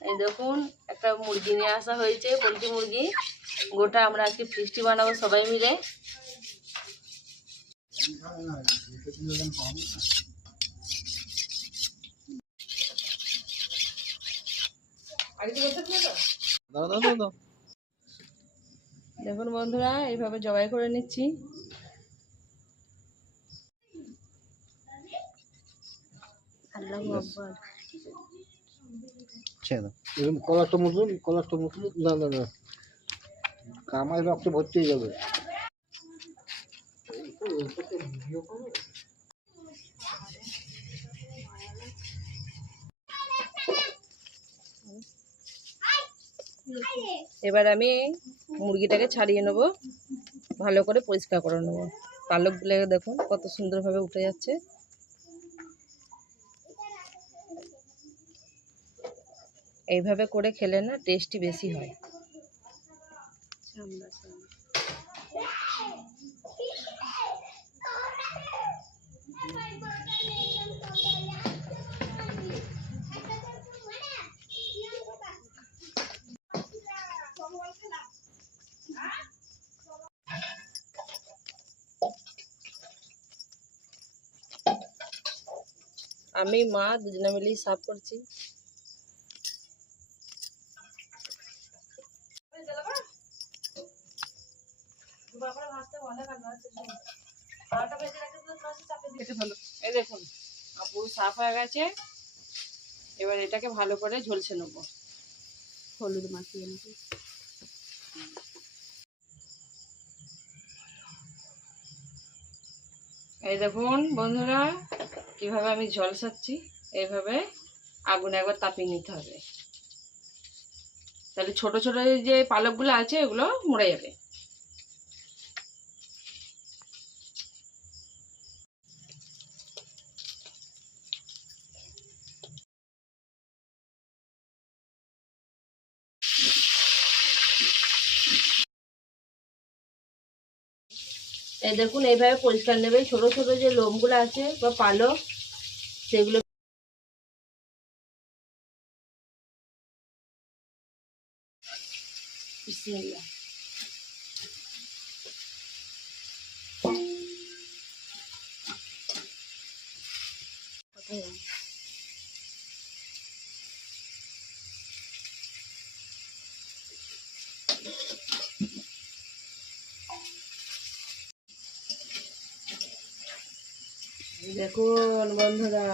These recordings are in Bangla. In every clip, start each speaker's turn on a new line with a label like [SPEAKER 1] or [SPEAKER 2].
[SPEAKER 1] এই দেখুন একটা মুরগি নিয়ে আসা হয়েছে পোলট্রি মুরগি। গোটা আমরা আজকে ফিস্টি বানাবো সবাই মিলে। দেখুন বন্ধুরা এইভাবে জবাই করে নিচ্ছি। আল্লাহু
[SPEAKER 2] এরকম কলারটা মুসলুন না না না। কামাই রক্ত ভর্তি হয়ে যাবে।
[SPEAKER 1] এবার আমি মুরগিটাকে ছাড়িয়ে নেব ভালো করে পরিষ্কার করে নেব। পালকগুলো দেখুন কত সুন্দরভাবে উঠে যাচ্ছে। এইভাবে করে খেলে না টেস্টি বেশি হয়। আমি মা দুজনে মিলেই সাফ করছি। এই দেখুন সাফ হয়ে গেছে, এবার এটাকে ভালো করে ঝলসে নেব। হলুদ মাখিয়ে নেব। এই দেখুন বন্ধুরা, কীভাবে আমি ঝলসাচ্ছি এইভাবে আগুন একবার তাপিয়ে নিতে হবে। তাহলে ছোট ছোট যে পালকগুলো আছে, এগুলো মরে যাবে। দেখুন এইভাবে পরিষ্কার নেবে ছোট ছোট যে লোমগুলো আছে বা পালক সেগুলো। দেখুন বন্ধুরা।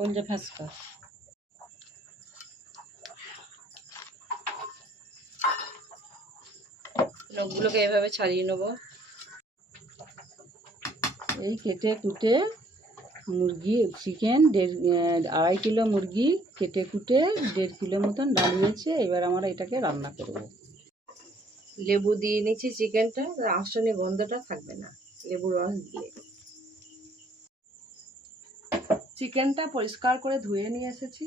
[SPEAKER 1] কোনটা ফাঁসকা নখগুলোকে এভাবে ছাড়িয়ে নেব।
[SPEAKER 3] এই কেটে কুটে মুরগি চিকেন দেড় আড়াই কিলো মুরগি কেটে কুটে দেড় কিলো মতন ডাল হয়েছে এবার আমরা এটাকে রান্না করব।
[SPEAKER 1] লেবু দিয়ে নিচ্ছি চিকেনটা আসনে গন্ধটা থাকবে না। লেবু রস দিয়ে। চিকেনটা পরিষ্কার করে ধুয়ে নিয়ে এসেছি।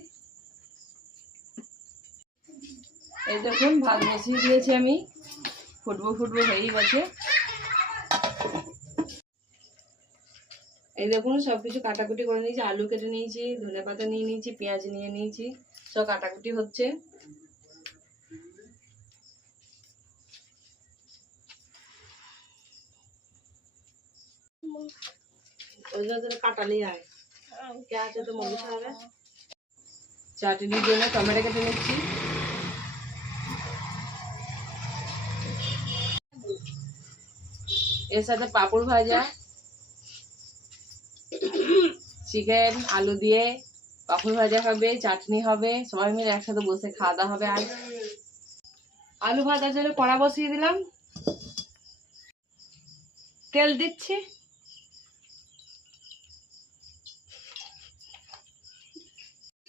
[SPEAKER 1] এই দেখুন, ভাত বসিয়ে দিয়েছি আমি। ফুটবো ফুটবো হয়েই গেছে। এই দেখুন সব কিছু কাটাকুটি করে নিয়েছি। আলু কেটে নিয়েছি, ধনে পাতা নিয়ে নিয়েছি, পেঁয়াজ নিয়ে নিয়েছি। সব কাটাকুটি হচ্ছে। ওই জন্য তোরা কাটালি চাটনির জন্য টমেটো কেটে নিচ্ছি। এর সাথে পাঁপড় ভাজা, চিকেন, আলু দিয়ে পাঁপড় ভাজা হবে, চাটনি হবে, সবাই মিলে একসাথে বসে খাওয়া দাওয়া হবে। আর আলু ভাজার জন্য কড়া বসিয়ে দিলাম। তেল দিচ্ছি।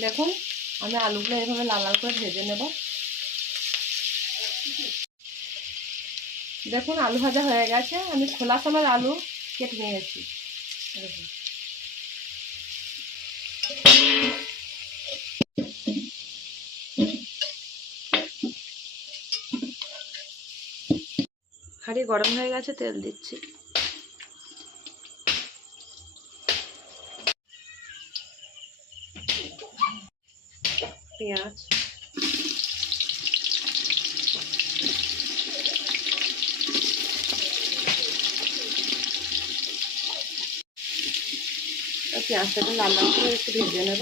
[SPEAKER 1] দেখুন, আমি আলুগুলো এভাবে লাল লাল করে ভেজে নেব। দেখুন, আলু ভাজা হয়ে গেছে। আমি খোলা সময় আলু কেটে নিয়েছি। দেখুন। গরম হয়ে গেছে, তেল দিচ্ছি। পেঁয়াজ। পেঁয়াজটাকে লাল লাল করে একটু ভেজে নেব।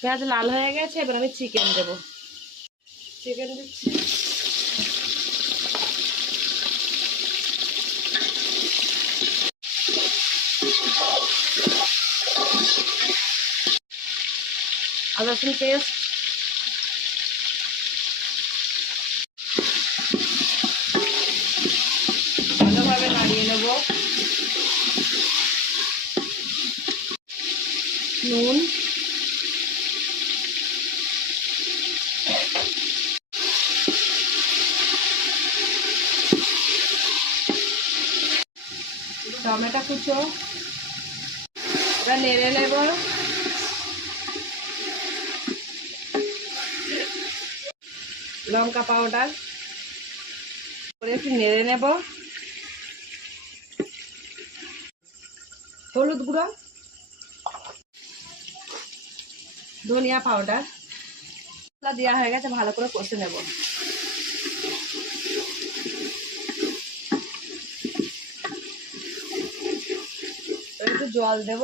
[SPEAKER 1] পেঁয়াজ লাল হয়ে গেছে, এবার আমি চিকেন দেবো। চিকেন দিচ্ছি। রসুন পেস্ট ভালোভাবে নাড়িয়ে নেব। নুন। টমেটো কুচো। এবার নেড়ে নেব। লঙ্কা পাউডার। করে একটু নেড়ে নেব। হলুদ গুঁড়ো। ধনিয়া পাউডার। মশলা দেওয়া হয়ে গেছে, ভালো করে কষে নেব। একটু জল দেব।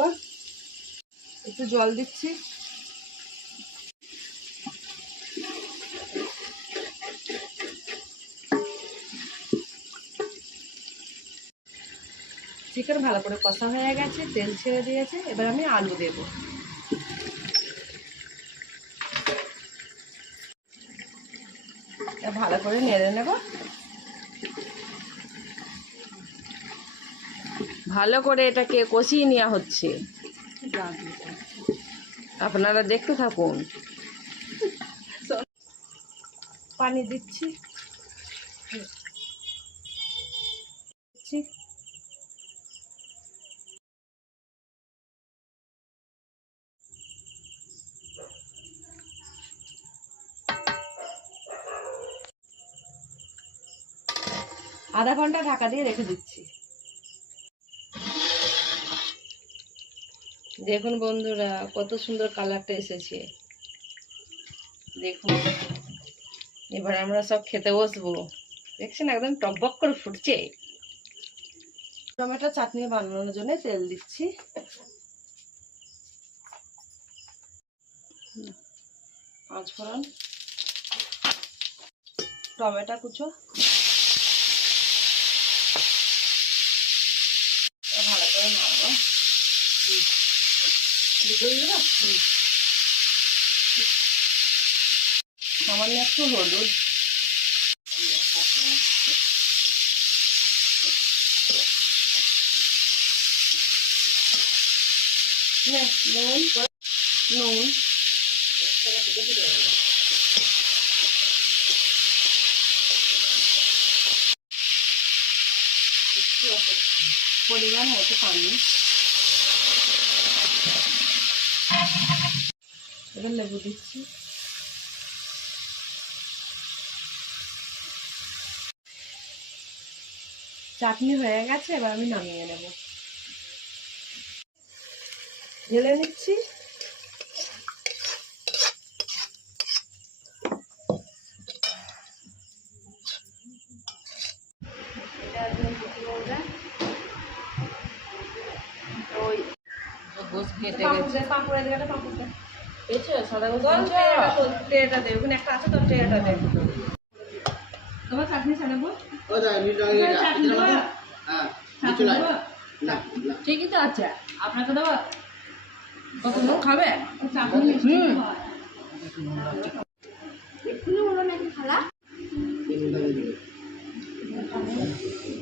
[SPEAKER 1] একটু জল দিচ্ছি। চিকেন ভালো করে কষা হয়ে গেছে তেল ছেড়ে দিয়েছে এবার আমি আলু দেব। ভালো করে নেড়ে নেব। ভালো করে এটাকে কষিয়ে নেওয়া হচ্ছে। আপনারা দেখতে থাকুন। পানি দিচ্ছি। দিচ্ছি। আধা ঘণ্টা ঢাকা দিয়ে রেখে দিচ্ছি। দেখুন বন্ধুরা, কত সুন্দর কালারটা এসেছে। দেখুন, এবার আমরা সব খেতে বসবো। দেখছেন একদম টকবক করে ফুটছে। টমেটো চাটনি বানানোর জন্য তেল দিচ্ছি। পাঁচ ফোড়ন। টমেটো কুচো ভালো করে নাড়বো সামান্য একটু হলুদ নুন নুন পরিমাণ হয়তো পানি। এবার লেবু দিচ্ছি। চাটনি হয়ে গেছে এবার আমি নামিয়ে নেব। ঢেলে নিচ্ছি। ওই পাঁপড় পাঁপড়। পেয়েছ? সাদা গোস ট্রেটা দে, ওখানে একটা আছে তো, ট্রেটা দে। তোমার চাটনি ছাড়াবো? দেবো? ঠিকই তো আছে। আপনাকে দেবো? কত লোক খাবে? চাটনি মিষ্টি এক্ষুনি হলো নাকি খালা?